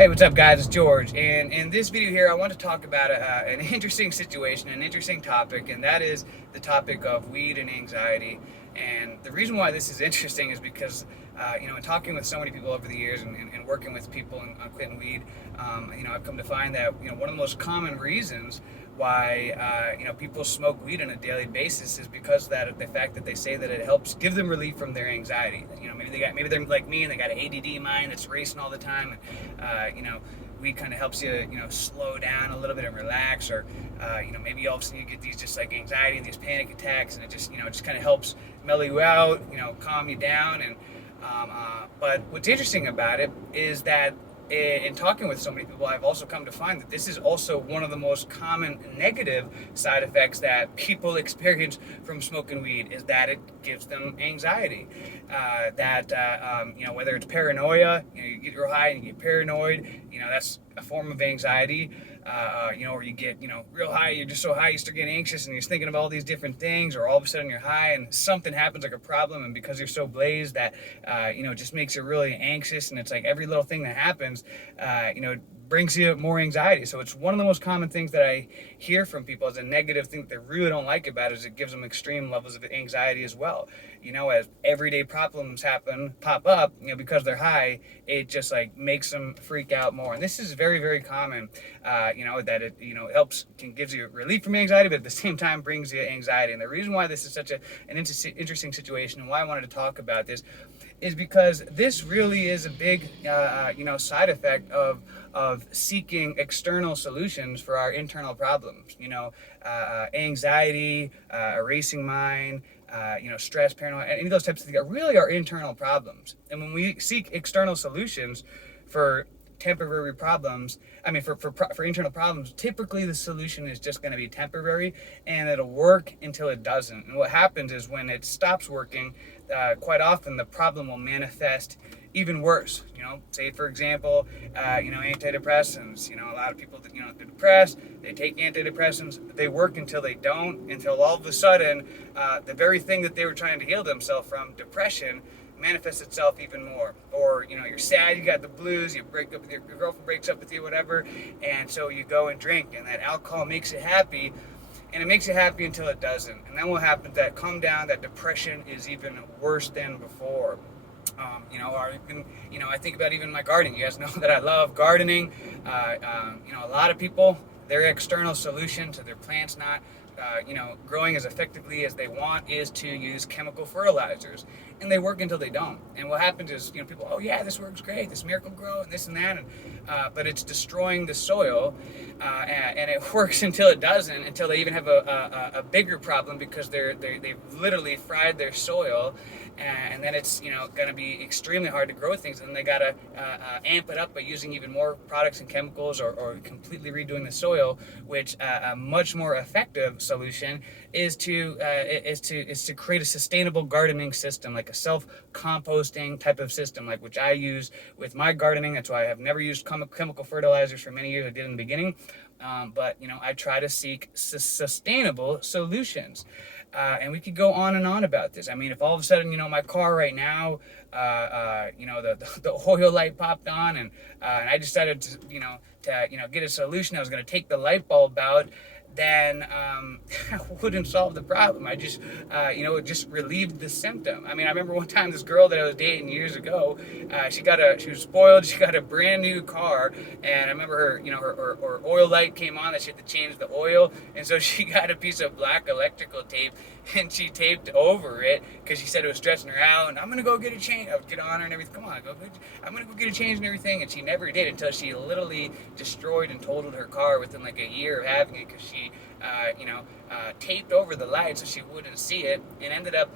Hey, what's up, guys? It's George, and in this video here, I want to talk about an interesting situation, an interesting topic, and that is the topic of weed and anxiety. And the reason why this is interesting is because, in talking with so many people over the years and working with people on quitting weed, I've come to find that one of the most common reasons why people smoke weed on a daily basis is because that the fact that they say that it helps give them relief from their anxiety. Maybe they're like me and they got an ADD mind that's racing all the time. Weed kind of helps you slow down a little bit and relax, or maybe all of a sudden you get these just like anxiety and these panic attacks, and it just kind of helps mellow you out, calm you down. And but what's interesting about it is that in talking with so many people, I've also come to find that this is also one of the most common negative side effects that people experience from smoking weed, is that it gives them anxiety. Whether it's paranoia, you get real high and you get paranoid, that's a form of anxiety. Or you get, real high, you're just so high, you start getting anxious and you're thinking of all these different things, or all of a sudden you're high and something happens, like a problem, and because you're so blazed that, it just makes you really anxious, and it's like every little thing that happens, brings you more anxiety. So it's one of the most common things that I hear from people as a negative thing that they really don't like about it, is it gives them extreme levels of anxiety as well. As everyday problems pop up, because they're high, it just like makes them freak out more. And this is very, very common, that it, gives you relief from anxiety, but at the same time brings you anxiety. And the reason why this is such an interesting situation, and why I wanted to talk about this, is because this really is a big, side effect of seeking external solutions for our internal problems. Anxiety, a racing mind, stress, paranoia, any of those types of things are really our internal problems. And when we seek external solutions for temporary problems, for internal problems, typically the solution is just going to be temporary, and it'll work until it doesn't. And what happens is when it stops working, quite often the problem will manifest even worse. Say for example, antidepressants. A lot of people that they're depressed, they take antidepressants, they work until they don't, until all of a sudden the very thing that they were trying to heal themselves from, depression, manifests itself even more. Or you're sad, you got the blues, you break up with your girlfriend, breaks up with you, whatever, and so you go and drink, and that alcohol makes it happy. And it makes you happy until it doesn't. And then what happens, that calm down, that depression is even worse than before. I think about even my gardening. You guys know that I love gardening. A lot of people, their external solution to their plants not growing as effectively as they want is to use chemical fertilizers, and they work until they don't. And what happens is, people, oh yeah, this works great, this miracle grow and this and that, and but it's destroying the soil, and it works until it doesn't, until they even have a bigger problem, because they've literally fried their soil, and then it's going to be extremely hard to grow things, and they got to amp it up by using even more products and chemicals, or completely redoing the soil, which a much more effective solution is to create a sustainable gardening system, like a self-composting type of system, like which I use with my gardening. That's why I have never used chemical fertilizers for many years. I did in the beginning, but I try to seek sustainable solutions. And we could go on and on about this. If all of a sudden, my car right now, the oil light popped on, and I decided to get a solution. I was going to take the light bulb out, then I wouldn't solve the problem. I just, it just relieved the symptom. I remember one time this girl that I was dating years ago, she was spoiled. She got a brand new car, and I remember her oil light came on, that she had to change the oil, and so she got a piece of black electrical tape, and she taped over it, because she said it was stressing her out, and I'm gonna go get a change. I would get on her and everything. Come on, I'm gonna go get a change and everything, and she never did, until she literally destroyed and totaled her car within like a year of having it, because she taped over the light so she wouldn't see it, and ended up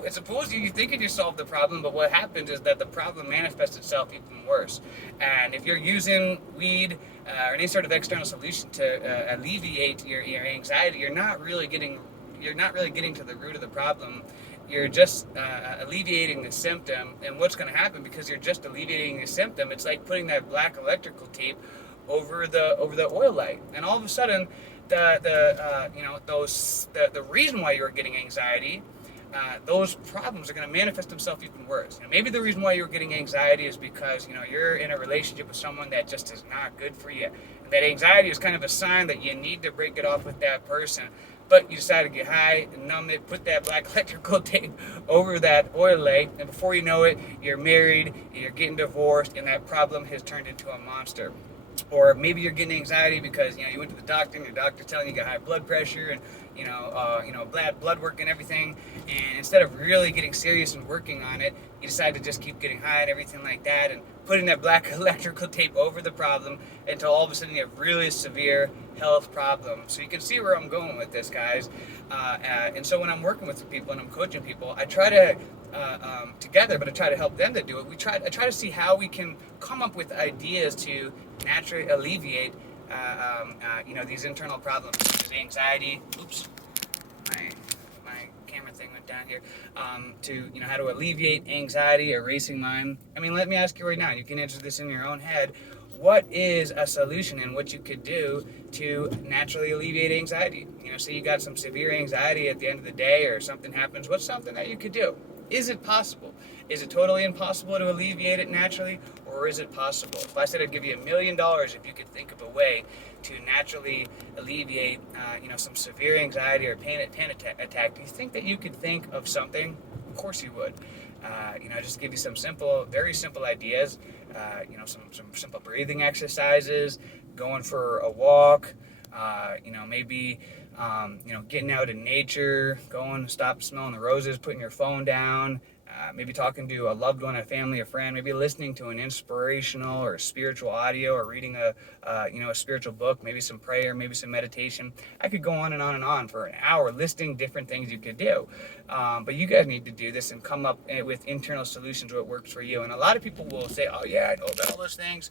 it's supposed you thinking you solved the problem, but what happens is that the problem manifests itself even worse. And if you're using weed or any sort of external solution to alleviate your anxiety, you're not really getting to the root of the problem. You're just alleviating the symptom. And what's going to happen, because you're just alleviating the symptom, it's like putting that black electrical tape over the oil light, and all of a sudden the reason why you're getting anxiety those problems are going to manifest themselves even worse. Maybe the reason why you're getting anxiety is because you're in a relationship with someone that just is not good for you. And that anxiety is kind of a sign that you need to break it off with that person. But you decide to get high and numb it, put that black electrical tape over that oil leg, and before you know it, you're married, you're getting divorced, and that problem has turned into a monster. Or maybe you're getting anxiety because you went to the doctor and your doctor's telling you got high blood pressure and bad blood work and everything, and instead of really getting serious and working on it, you decide to just keep getting high and everything like that, and putting that black electrical tape over the problem until all of a sudden you have really severe health problems. So you can see where I'm going with this, guys. And so when I'm working with people and I'm coaching people, I try to together, but I try to help them to do it. I try to see how we can come up with ideas to naturally alleviate these internal problems, such as anxiety. Oops, my camera thing went down here. How to alleviate anxiety or racing mind. I mean, let me ask you right now. You can answer this in your own head. What is a solution and what you could do to naturally alleviate anxiety? Say you got some severe anxiety at the end of the day or something happens. What's something that you could do? Is it possible? Is it totally impossible to alleviate it naturally, or is it possible? If I said I'd give you $1 million if you could think of a way to naturally alleviate, some severe anxiety or pain attack, do you think that you could think of something? Of course you would. Just give you some very simple ideas. Some simple breathing exercises, going for a walk. Maybe. Getting out in nature, stop smelling the roses, putting your phone down, maybe talking to a loved one, a family, a friend, maybe listening to an inspirational or spiritual audio or reading a spiritual book, maybe some prayer, maybe some meditation. I could go on and on and on for an hour listing different things you could do. But you guys need to do this and come up with internal solutions what works for you. And a lot of people will say, oh yeah, I know about all those things.